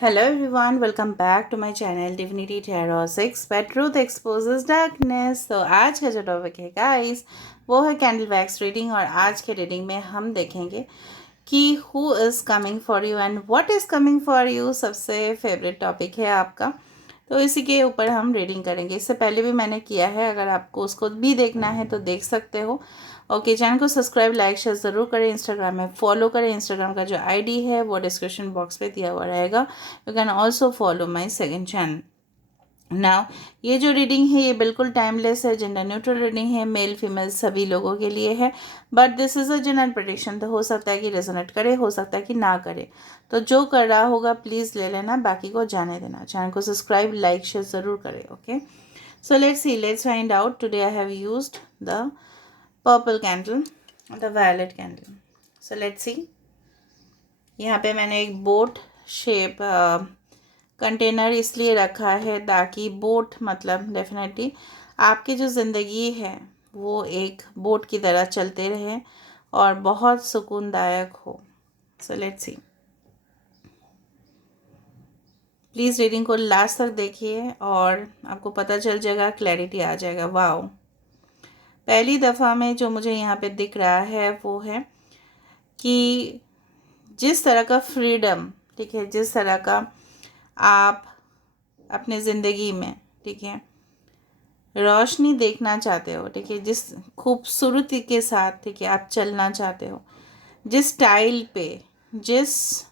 Hello everyone, welcome back to my channel Divinity Tarot 6 where truth exposes darkness। तो आज का जो topic है गाइस वो है कैंडल वैक्स रीडिंग। और आज के रीडिंग में हम देखेंगे कि who is coming for you and what is coming for you. सबसे फेवरेट टॉपिक है आपका, तो इसी के ऊपर हम रीडिंग करेंगे। इससे पहले भी मैंने किया है, अगर आपको उसको भी देखना है तो देख सकते हो। ओके, चैनल को सब्सक्राइब लाइक शेयर ज़रूर करें, इंस्टाग्राम में फॉलो करें। इंस्टाग्राम का जो आईडी है वो डिस्क्रिप्शन बॉक्स पे दिया हुआ रहेगा। You can also follow my second channel. Now ये जो रीडिंग है ये बिल्कुल टाइमलेस है, जेंडर न्यूट्रल रीडिंग है, मेल फीमेल सभी लोगों के लिए है। But this is a general prediction, तो हो सकता है कि रेजोनेट करे, हो सकता है कि ना करे। तो जो कर रहा होगा प्लीज़ ले लेना, बाकी को जाने देना। चैनल को सब्सक्राइब लाइक शेयर ज़रूर करें। Okay, so let's see, let's find out. Today I have used the purple candle, the violet candle. So let's see. यहाँ पे मैंने एक बोट शेप कंटेनर इसलिए रखा है ताकि बोट मतलब डेफिनेटली आपकी जो ज़िंदगी है वो एक बोट की तरह चलते रहे और बहुत सुकूनदायक हो। सो लेट्स सी, प्लीज़ रीडिंग को लास्ट तक देखिए और आपको पता चल जाएगा, क्लैरिटी आ जाएगा। वाओ, पहली दफ़ा में जो मुझे यहाँ पे दिख रहा है वो है कि जिस तरह का फ्रीडम, ठीक है, जिस तरह का आप अपने ज़िंदगी में, ठीक है, रोशनी देखना चाहते हो, ठीक है, जिस खूबसूरती के साथ, ठीक है, आप चलना चाहते हो, जिस स्टाइल पे, जिस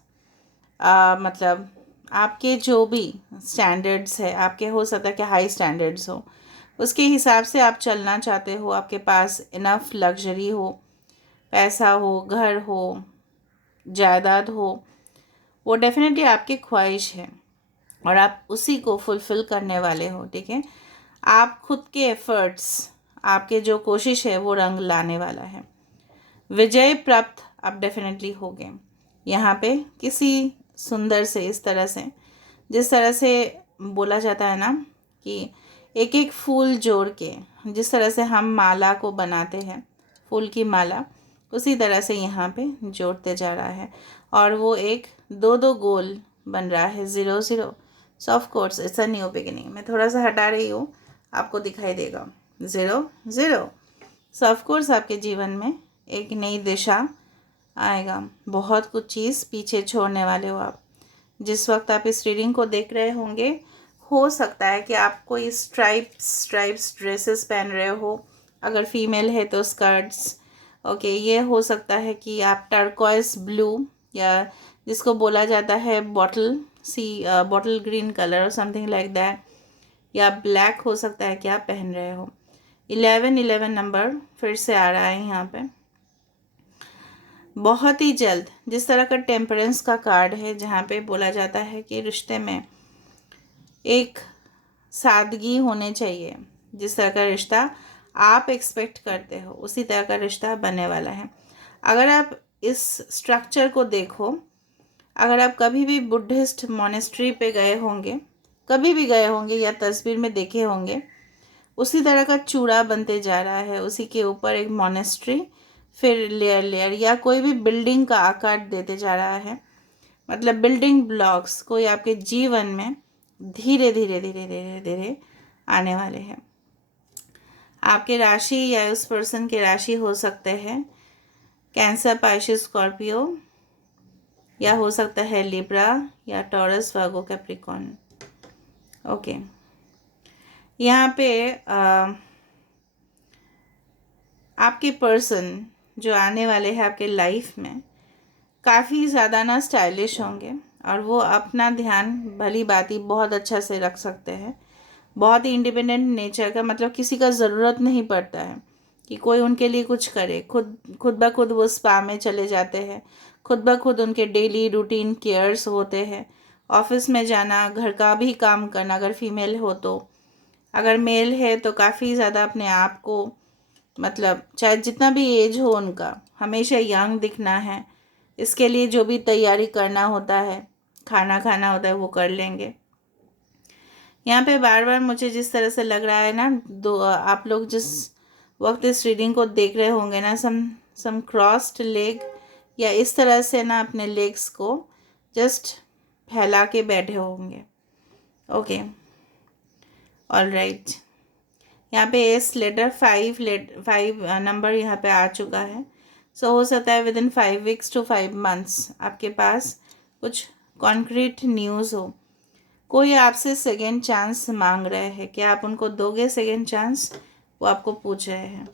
मतलब आपके जो भी स्टैंडर्ड्स है आपके, हो सकता है कि हाई स्टैंडर्ड्स हो, उसके हिसाब से आप चलना चाहते हो। आपके पास इनफ लग्जरी हो, पैसा हो, घर हो, जायदाद हो, वो डेफिनेटली आपकी ख्वाहिश है और आप उसी को फुलफ़िल करने वाले हो। ठीक है, आप खुद के एफ़र्ट्स, आपके जो कोशिश है वो रंग लाने वाला है। विजय प्राप्त आप डेफिनेटली होगे यहाँ पे किसी सुंदर से, इस तरह से, जिस तरह से बोला जाता है ना कि एक एक फूल जोड़ के, जिस तरह से हम माला को बनाते हैं, फूल की माला, उसी तरह से यहाँ पे जोड़ते जा रहा है और वो एक दो दो गोल बन रहा है, 0 0। सो of course it's a new beginning. मैं थोड़ा सा हटा रही हूँ, आपको दिखाई देगा 0 0। सो ऑफ कोर्स आपके जीवन में एक नई दिशा आएगा, बहुत कुछ चीज़ पीछे छोड़ने वाले हो आप। जिस वक्त आप इस रीडिंग को देख रहे होंगे, हो सकता है कि आप कोई स्ट्राइप्स ड्रेसेस पहन रहे हो, अगर फीमेल है तो स्कर्ट्स। ओके, ये हो सकता है कि आप टर्कोइस ब्लू, या जिसको बोला जाता है बॉटल ग्रीन कलर और समथिंग लाइक दैट, या ब्लैक हो सकता है कि आप पहन रहे हो। 11 नंबर फिर से आ रहा है यहाँ पे। बहुत ही जल्द, जिस तरह का टेम्परेंस का कार्ड है जहाँ पे बोला जाता है कि रिश्ते में एक सादगी होने चाहिए, जिस तरह का रिश्ता आप एक्सपेक्ट करते हो उसी तरह का रिश्ता बनने वाला है। अगर आप इस स्ट्रक्चर को देखो, अगर आप कभी भी बुद्धिस्ट मोनेस्ट्री पे गए होंगे, कभी भी गए होंगे या तस्वीर में देखे होंगे, उसी तरह का चूड़ा बनते जा रहा है, उसी के ऊपर एक मोनेस्ट्री, फिर लेयर लेयर, या कोई भी बिल्डिंग का आकार देते जा रहा है। मतलब बिल्डिंग ब्लॉक्स कोई आपके जीवन में धीरे धीरे धीरे धीरे धीरे आने वाले हैं। आपके राशि या उस पर्सन की राशि हो सकते हैं कैंसर, पाइसेस, स्कॉर्पियो, या हो सकता है लिब्रा या टॉरस, वर्गो, कैप्रिकॉर्न। ओके, यहाँ पे आपके पर्सन जो आने वाले हैं आपके लाइफ में काफ़ी ज़्यादा ना स्टाइलिश होंगे और वो अपना ध्यान भली बाती बहुत अच्छा से रख सकते हैं। बहुत ही इंडिपेंडेंट नेचर का, मतलब किसी का ज़रूरत नहीं पड़ता है कि कोई उनके लिए कुछ करे। खुद खुद ब खुद वो स्पा में चले जाते हैं, खुद ब खुद उनके डेली रूटीन केयर्स होते हैं। ऑफिस में जाना, घर का भी काम करना, अगर फीमेल हो तो, अगर मेल है तो काफ़ी ज़्यादा अपने आप को, मतलब चाहे जितना भी एज हो उनका, हमेशा यंग दिखना है। इसके लिए जो भी तैयारी करना होता है, खाना खाना होता है, वो कर लेंगे। यहाँ पे बार बार मुझे जिस तरह से लग रहा है ना, दो आप लोग जिस वक्त इस रीडिंग को देख रहे होंगे ना, सम क्रॉस्ड लेग, या इस तरह से ना अपने लेग्स को जस्ट फैला के बैठे होंगे। Okay, all right. यहाँ पे एस लेटर 5 नंबर यहाँ पे आ चुका है। सो हो सकता है within 5 weeks to 5 months आपके पास कुछ कॉन्क्रीट न्यूज़ हो। कोई आपसे सेकेंड चांस मांग रहे हैं, क्या आप उनको दोगे सेकेंड चांस? वो आपको पूछ रहे हैं।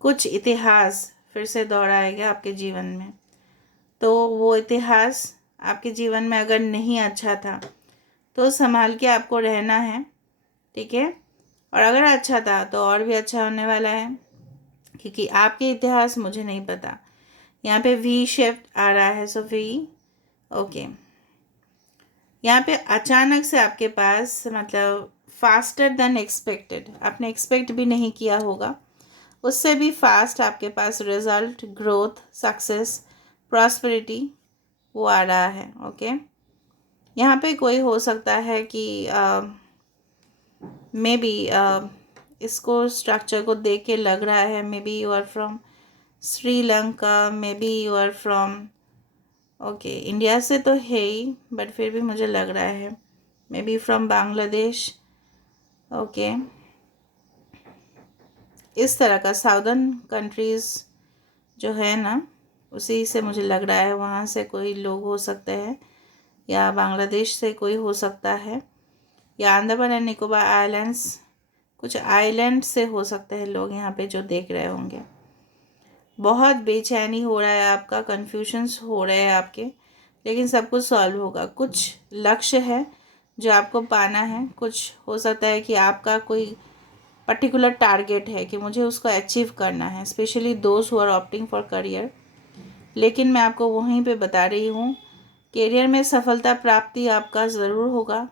कुछ इतिहास फिर से दोहराएगा आपके जीवन में, तो वो इतिहास आपके जीवन में अगर नहीं अच्छा था तो संभाल के आपको रहना है, ठीक है। और अगर अच्छा था तो और भी अच्छा होने वाला है, क्योंकि आपके इतिहास मुझे नहीं पता। यहाँ पे वी शिफ्ट आ रहा है, सो वी, ओके। यहाँ पे अचानक से आपके पास मतलब फास्टर देन एक्सपेक्टेड, आपने एक्सपेक्ट भी नहीं किया होगा, उससे भी फास्ट आपके पास रिजल्ट, ग्रोथ, सक्सेस, प्रॉस्पेरिटी वो आ रहा है। ओके, यहाँ पे कोई हो सकता है कि मे बी इसको स्ट्रक्चर को देख के लग रहा है maybe you are from Sri Lanka, maybe you are from, okay, India से तो है ही बट फिर भी मुझे लग रहा है may be from Bangladesh. Okay, इस तरह का साउदर्न कंट्रीज़ जो है ना, उसी से मुझे लग रहा है वहाँ से कोई लोग हो सकते हैं, या बांग्लादेश से कोई हो सकता है, या अंडमान एंड निकोबार आइलैंड्स, कुछ आइलैंड से हो सकते हैं लोग यहाँ पे जो देख रहे होंगे। बहुत बेचैनी हो रहा है आपका, कन्फ्यूजन्स हो रहे हैं आपके, लेकिन सब कुछ सॉल्व होगा। कुछ लक्ष्य है जो आपको पाना है, कुछ हो सकता है कि आपका कोई पर्टिकुलर टारगेट है कि मुझे उसको अचीव करना है, specially those who are opting for career. लेकिन मैं आपको वहीं पे बता रही हूँ, करियर में सफलता प्राप्ति आपका ज़रूर होगा,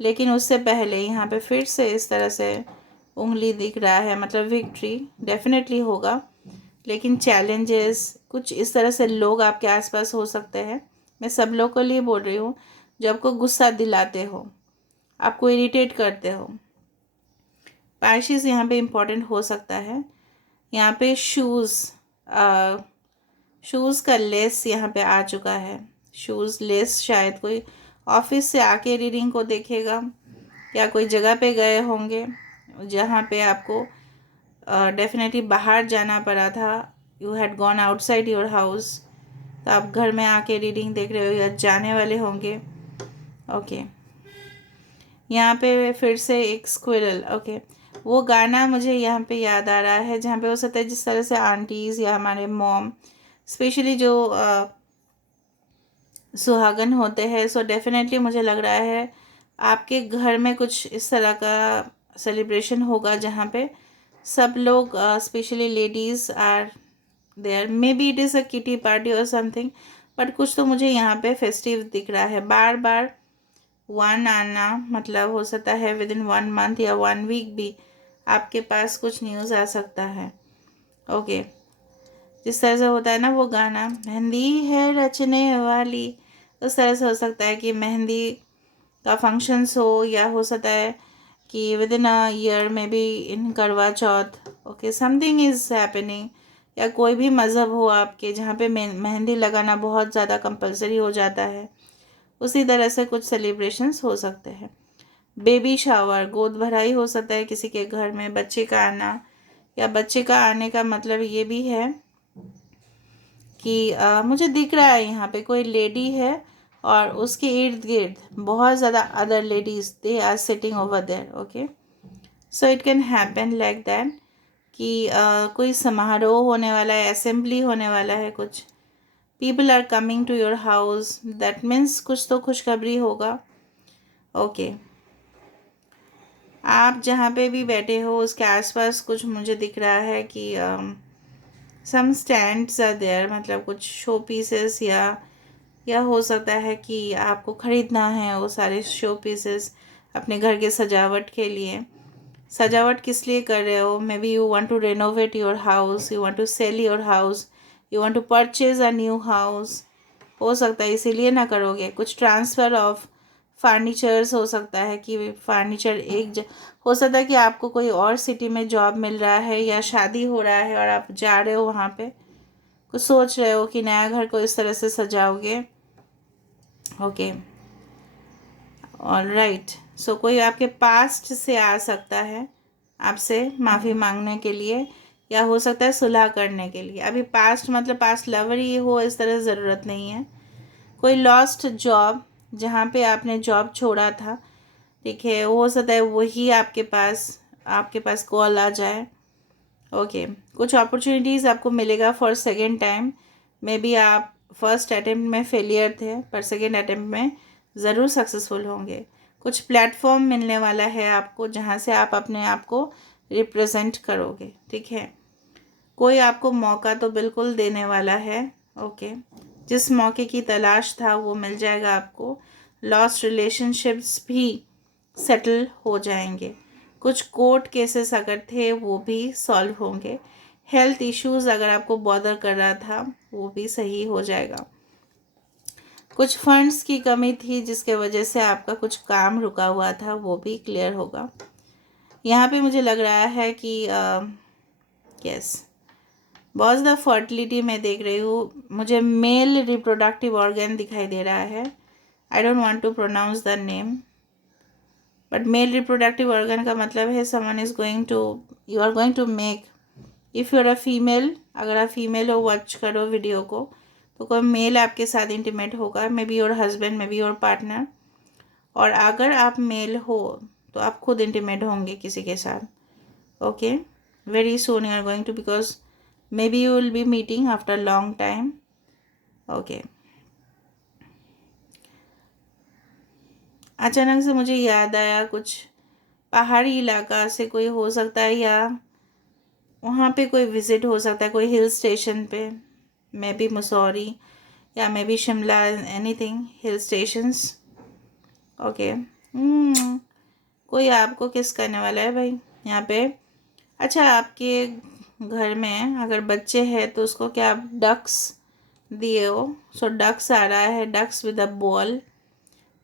लेकिन उससे पहले यहाँ पे फिर से इस तरह से उंगली दिख रहा है, मतलब विक्ट्री डेफिनेटली होगा, लेकिन चैलेंजेस कुछ इस तरह से लोग आपके आसपास हो सकते हैं। मैं सब लोगों के लिए बोल रही हूँ जो आपको गुस्सा दिलाते हो, आपको इरिटेट करते हो। पाइसेस यहाँ पे इम्पोर्टेंट हो सकता है। यहाँ पे शूज़ का लेस यहाँ पे आ चुका है। शूज़ लेस शायद कोई ऑफिस से आके रीडिंग को देखेगा, या कोई जगह पे गए होंगे जहाँ पे आपको डेफिनेटली बाहर जाना पड़ा था, you had gone outside your house, तो आप घर में आके रीडिंग देख रहे हो या जाने वाले होंगे। ओके, यहाँ पे फिर से एक स्क्विरल, ओके, वो गाना मुझे यहाँ पे याद आ रहा है जहाँ पे हो सकता है जिस तरह से आंटीज़ या हमारे मॉम स्पेशली जो सुहागन होते हैं, सो डेफिनेटली मुझे लग रहा है आपके घर में कुछ इस तरह का सेलिब्रेशन होगा जहाँ पे सब लोग specially ladies are there, maybe it is a kitty party और समथिंग, बट कुछ तो मुझे यहाँ पे फेस्टिव दिख रहा है। बार बार वन आना मतलब हो सकता है विद इन 1 मंथ या 1 वीक भी आपके पास कुछ न्यूज़ आ सकता है। ओके, जिस तरह से होता है ना वो गाना, मेहंदी है रचने वाली, उस तरह से हो सकता है कि मेहंदी का फंक्शंस हो, या हो सकता है कि विद इन अ ईयर में बी इन करवा चौथ, ओके, समथिंग इज़ हैपनिंग, या कोई भी मज़हब हो आपके जहाँ पे मेहंदी लगाना बहुत ज़्यादा कंपलसरी हो जाता है, उसी तरह से कुछ सेलिब्रेशंस हो सकते हैं। बेबी शावर, गोद भराई हो सकता है किसी के घर में, बच्चे का आना, या बच्चे का आने का मतलब ये भी है कि मुझे दिख रहा है यहाँ पे कोई लेडी है और उसके इर्द गिर्द बहुत ज़्यादा other ladies, they are sitting over there. Okay, so it can happen like that कि कोई समारोह होने वाला है, असेंबली होने वाला है, कुछ people are coming to your house, that means कुछ तो खुशखबरी होगा। ओके, आप जहाँ पे भी बैठे हो उसके आसपास कुछ मुझे दिख रहा है कि सम स्टैंड्स आर देयर, मतलब कुछ शो पीसेस, या हो सकता है कि आपको ख़रीदना है वो सारे शो पीसेस अपने घर के सजावट के लिए। सजावट किस लिए कर रहे हो? Maybe you want to renovate your house, you want to sell your house, you want to purchase a new house, हो सकता है इसीलिए ना करोगे। कुछ ट्रांसफ़र ऑफ फर्नीचर्स हो सकता है कि फर्नीचर हो सकता है कि आपको कोई और सिटी में जॉब मिल रहा है या शादी हो रहा है और आप जा रहे हो वहाँ पे, कुछ सोच रहे हो कि नया घर को इस तरह से सजाओगे। ओके, ऑलराइट, सो कोई आपके पास्ट से आ सकता है आपसे माफ़ी मांगने के लिए, या हो सकता है सुलह करने के लिए। अभी पास्ट मतलब पास्ट लवर ही हो इस तरह ज़रूरत नहीं है। कोई लॉस्ट जॉब, जहाँ पे आपने जॉब छोड़ा था, ठीक है, हो सकता है वही आपके पास कॉल आ जाए। ओके, कुछ अपॉर्चुनिटीज़ आपको मिलेगा for second time. May be आप फर्स्ट अटेम्प्ट में फेलियर थे, पर सेकेंड अटेम्प्ट में ज़रूर सक्सेसफुल होंगे। कुछ प्लेटफॉर्म मिलने वाला है आपको, जहाँ से आप अपने आप को रिप्रेजेंट करोगे, ठीक है। कोई आपको मौका तो बिल्कुल देने वाला है। ओके, जिस मौके की तलाश था वो मिल जाएगा आपको। लॉस्ट रिलेशनशिप्स भी सेटल हो जाएंगे। कुछ कोर्ट केसेस अगर थे वो भी सॉल्व होंगे। हेल्थ इश्यूज़ अगर आपको बॉदर कर रहा था वो भी सही हो जाएगा। कुछ फंड्स की कमी थी जिसके वजह से आपका कुछ काम रुका हुआ था, वो भी क्लियर होगा। यहाँ पे मुझे लग रहा है कि यस, बहुत ज़्यादा फर्टिलिटी मैं देख रही हूँ। मुझे मेल रिप्रोडक्टिव ऑर्गन दिखाई दे रहा है। I don't want to pronounce the name, but male reproductive organ का मतलब है someone is going to, you are going to make, if you are a female, अगर आप फीमेल हो वॉच करो वीडियो को, तो कोई मेल आपके साथ इंटीमेट होगा, may be your husband, may be your partner. और अगर आप मेल हो तो आप खुद इंटीमेट होंगे किसी के साथ। Okay, very soon you are going to, because maybe you will be meeting after long time. Okay, अचानक से मुझे याद आया कुछ पहाड़ी इलाका से कोई हो सकता है, या वहाँ पे कोई विज़िट हो सकता है, कोई हिल स्टेशन पे, मे बी मसूरी या may be Shimla, anything hill stations. Okay, कोई आपको किस करने वाला है भाई यहाँ पे। अच्छा, आपके घर में अगर बच्चे हैं तो उसको क्या आप डक्स दिए हो? सो डक्स आ रहा है, डक्स विद अ बॉल।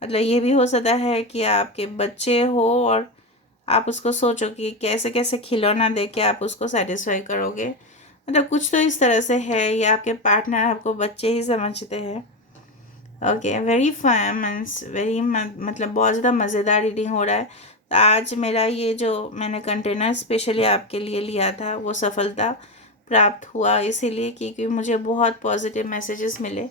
मतलब ये भी हो सकता है कि आपके बच्चे हो और आप उसको सोचो कि कैसे कैसे खिलौना दे के आप उसको सेटिस्फाई करोगे। मतलब कुछ तो इस तरह से है, या आपके पार्टनर आपको बच्चे ही समझते हैं। Okay, very fine, means very, मतलब बहुत ज़्यादा मज़ेदार रीडिंग हो रहा है। तो आज मेरा ये जो मैंने कंटेनर स्पेशली आपके लिए लिया था वो सफलता प्राप्त हुआ, इसीलिए क्योंकि मुझे बहुत पॉजिटिव मैसेजेस मिले।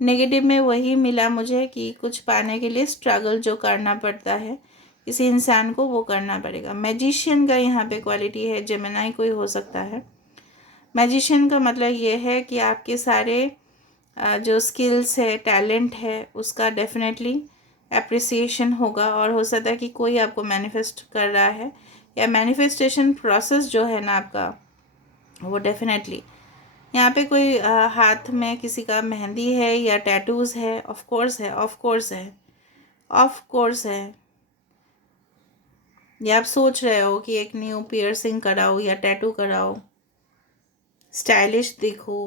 नेगेटिव में वही मिला मुझे कि कुछ पाने के लिए स्ट्रगल जो करना पड़ता है किसी इंसान को, वो करना पड़ेगा। मैजिशियन का यहाँ पे क्वालिटी है, जेमिनाई कोई हो सकता है। मैजिशियन का मतलब ये है कि आपके सारे जो स्किल्स है, टैलेंट है, उसका डेफिनेटली एप्रिसिएशन होगा। और हो सकता है कि कोई आपको मैनिफेस्ट कर रहा है, या मैनिफेस्टेशन प्रोसेस जो है ना आपका, वो डेफिनेटली यहाँ पे कोई हाथ में किसी का मेहंदी है या टैटूज़ है। ऑफ कोर्स है, ऑफ कोर्स है, ऑफ कोर्स है। या आप सोच रहे हो कि एक न्यू पियर्सिंग कराओ या टैटू कराओ, स्टाइलिश दिखो।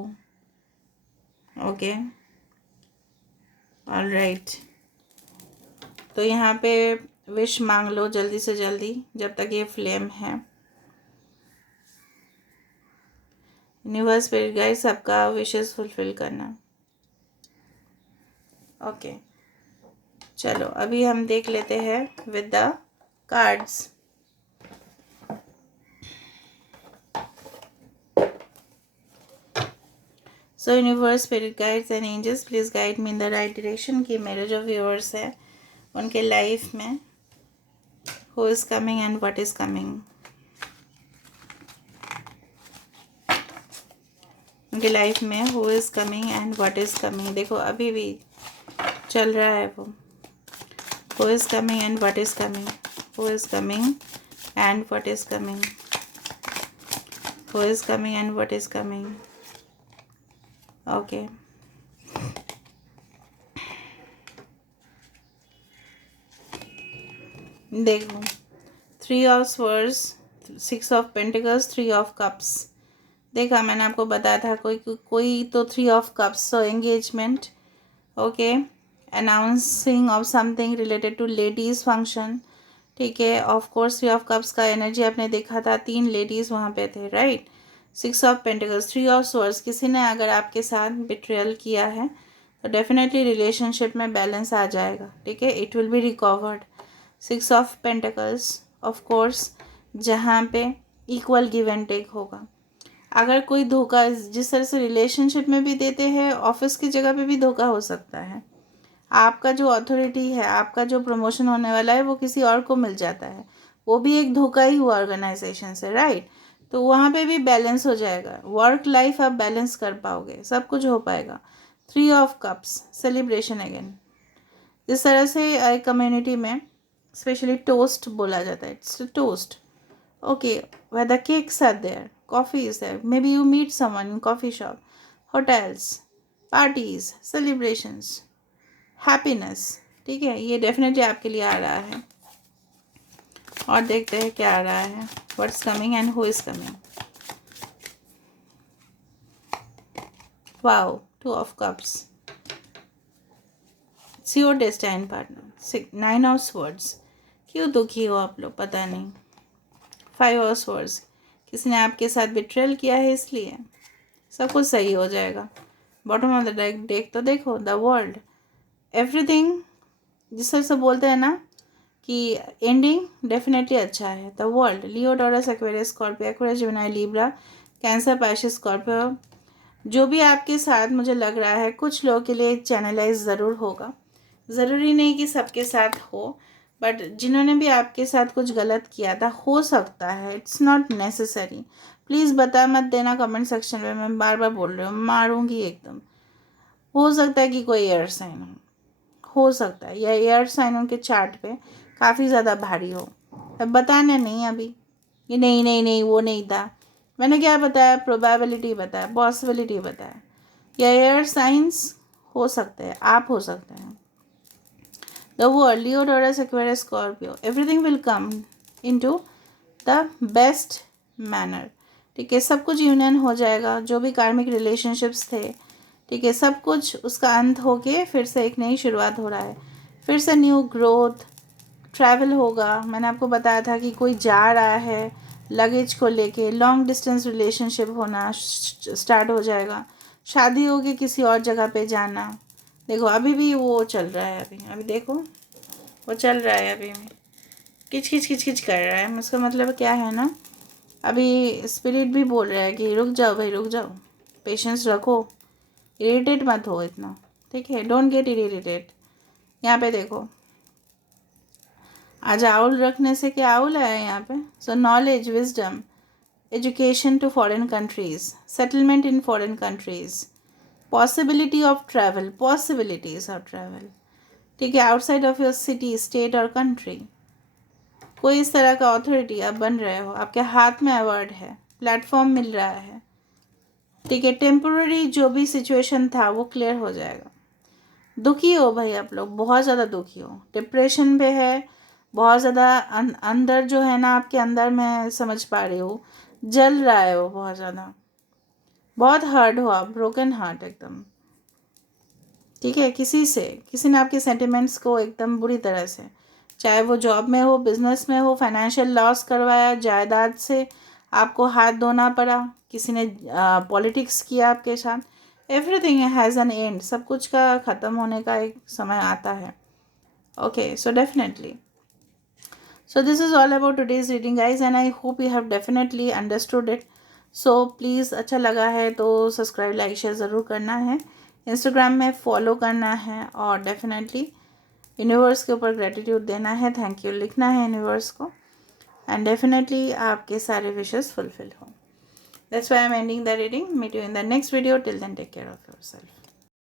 ओके, ऑलराइट, तो यहाँ पे विश मांग लो जल्दी से जल्दी जब तक ये फ्लेम है। यूनिवर्स स्पिरिट गाइड सबका विशेस फुलफिल करना। ओके, चलो अभी हम देख लेते हैं with the cards. So universe spirit guides and angels please guide me in the right direction कि मेरे जो व्यूअर्स हैं उनके लाइफ में who is coming and what is coming, उनके लाइफ में who is coming and what is coming. देखो अभी भी चल रहा है वो, who is coming and what is coming, who is coming and what is coming, who is coming and what is coming. Okay, देखो 3 of swords, 6 of pentacles, 3 of cups. देखा मैंने आपको बताया था कोई तो 3 of cups, so engagement. Okay, announcing of something related to ladies function, ठीक है। ऑफ कोर्स 3 ऑफ कप्स का एनर्जी आपने देखा था, 3 लेडीज़ वहाँ पे थे, right. 6 of pentacles, 3 of swords, किसी ने अगर आपके साथ बिट्रेयल किया है तो डेफिनेटली रिलेशनशिप में बैलेंस आ जाएगा, ठीक है, it will be recovered. 6 of pentacles, of course, जहाँ पे इक्वल गिव एंड टेक होगा। अगर कोई धोखा जिस तरह से रिलेशनशिप में भी देते हैं, ऑफिस की जगह पे भी धोखा हो सकता है। आपका जो अथॉरिटी है, आपका जो प्रमोशन होने वाला है, वो किसी और को मिल जाता है, वो भी एक धोखा ही हुआ ऑर्गेनाइजेशन से, राइट। तो वहाँ पे भी बैलेंस हो जाएगा, वर्क लाइफ आप बैलेंस कर पाओगे, सब कुछ हो पाएगा। 3 ऑफ कप्स, सेलिब्रेशन अगेन। इस तरह से कम्युनिटी में स्पेशली टोस्ट बोला जाता है, it's toast, okay, where the cakes are there, coffee is there, maybe you meet someone in coffee shop, hotels, parties, celebrations, happiness, ठीक है, ये डेफिनेटली आपके लिए आ रहा है। और देखते हैं क्या आ रहा है, what's coming and who is coming. Wow, 2 of cups, it's your destined partner. 9 of swords, क्यों दुखी हो आप लोग, पता नहीं। 5 ऑफ स्वर्ड्स, किसी ने आपके साथ बिट्रेल किया है, इसलिए सब कुछ सही हो जाएगा। बॉटम ऑफ द डेक तो देखो, द वर्ल्ड, एवरीथिंग, जिस तरह से बोलते हैं ना कि एंडिंग डेफिनेटली अच्छा है। The world, Leo, taurus, Aquarius, Scorpio, Aquarius, Gemini, Libra, cancer, Pisces, Scorpio, जो भी आपके साथ मुझे लग रहा है कुछ लोगों के लिए चैनलाइज ज़रूर होगा। ज़रूरी नहीं कि सबके साथ हो, बट जिन्होंने भी आपके साथ कुछ गलत किया था, हो सकता है, इट्स नॉट नेसेसरी। प्लीज़ बता मत देना कमेंट सेक्शन में, मैं बार बार बोल रही हूँ, मारूंगी एकदम। हो सकता है कि कोई एयर साइन हो सकता है, या एयर साइन उनके चार्ट पे काफ़ी ज़्यादा भारी हो। अब बताना नहीं अभी कि नहीं नहीं नहीं वो नहीं था, मैंने क्या बताया, प्रोबेबिलिटी बताया, पॉसिबिलिटी बताया, या एयर साइंस हो सकते हैं, आप हो सकते हैं। The world, Leo, taurus, Aquarius, Scorpio, everything will come into the best manner, ठीक है, सब कुछ यूनियन हो जाएगा, जो भी कार्मिक रिलेशनशिप्स थे, ठीक है, सब कुछ उसका अंत होके फिर से एक नई शुरुआत हो रहा है, फिर से न्यू ग्रोथ, ट्रैवल होगा। मैंने आपको बताया था कि कोई जा रहा है लगेज को लेके, लॉन्ग डिस्टेंस रिलेशनशिप होना स्टार्ट हो जाएगा, शादी होगी, किसी और जगह पे जाना। देखो अभी भी वो चल रहा है, अभी अभी देखो वो चल रहा है, अभी किच किच किच किच कर रहा है। उसका मतलब क्या है ना, अभी स्पिरिट भी बोल रहा है कि रुक जाओ भाई, रुक जाओ, पेशेंस रखो, इरिटेट मत हो इतना, ठीक है, डोंट गेट इरिटेट। यहाँ पे देखो, आज आउल रखने से क्या आउल आया यहाँ पे, so knowledge, wisdom, education to foreign countries, settlement in foreign countries, possibility of travel, possibilities of travel, ठीक है, outside of your city, state और कंट्री। कोई इस तरह का अथॉरिटी आप बन रहे हो, आपके हाथ में अवार्ड है, प्लेटफॉर्म मिल रहा है, ठीक है, टेम्पोररी जो भी सिचुएशन था वो क्लियर हो जाएगा। दुखी हो भाई आप लोग, बहुत ज़्यादा दुखी हो, डिप्रेशन पे है, बहुत ज़्यादा अंदर जो है ना, आपके अंदर मैं समझ पा रही हूँ, जल रहा है वो बहुत ज़्यादा, बहुत हर्ट हो आप, ब्रोकन हार्ट एकदम, ठीक है, किसी ने आपके सेंटिमेंट्स को एकदम बुरी तरह से, चाहे वो जॉब में हो, बिजनेस में हो, फाइनेंशियल लॉस करवाया, जायदाद से आपको हाथ धोना पड़ा, किसी ने पॉलिटिक्स किया आपके साथ, एवरीथिंग हैज़ एन एंड, सब कुछ का ख़त्म होने का एक समय आता है। Okay, so definitely, so this is all about today's reading guys, and I hope you have definitely understood it. so please, अच्छा लगा है तो सब्सक्राइब, लाइक, शेयर ज़रूर करना है, इंस्टाग्राम में फॉलो करना है, और डेफिनेटली यूनिवर्स के ऊपर ग्रेटिट्यूड देना है, थैंक यू लिखना है यूनिवर्स को, एंड डेफिनेटली आपके सारे विशेस फुलफिल हो। That's why I am ending the reading. Meet you in the next video, till then take care of yourself.